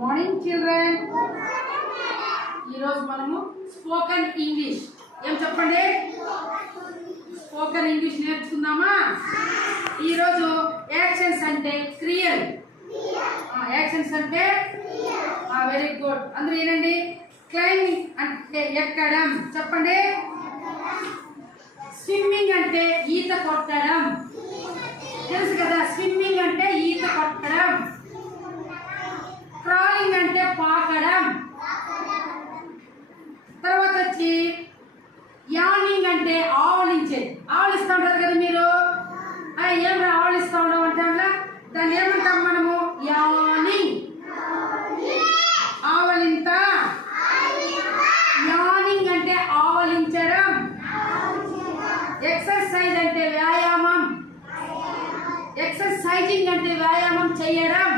Morning children. ఈరోజు మనము spoken English ఏం చెప్పండి, స్పోకెన్ ఇంగ్లీష్ నేర్చుకుందామా. ఈరోజు యాక్షన్స్ అంటే క్రియలు, యాక్షన్స్ అంటే వెరీ గుడ్. అందరూ ఏనండి, క్లైంబింగ్ అంటే ఎక్కడం చెప్పండి, స్విమ్మింగ్ అంటే ఈత కొట్టడం తెలుసు కదా, స్విమ్మింగ్ అంటే ఈత కొట్టడం. క్రాలింగ్ అంటే పాకడం. తర్వాత వచ్చి యార్నింగ్ అంటే ఆవలించేది, ఆవలిస్తూ ఉంటారు కదా మీరు, ఏం ఆవలిస్తూ ఉండడం అంటే దాన్ని ఏమంటాం మనము, యార్నింగ్. ఆవలింత, యార్నింగ్ అంటే ఆవలించడం. ఎక్సర్సైజ్ అంటే వ్యాయామం, ఎక్సర్సైజింగ్ అంటే వ్యాయామం చేయడం.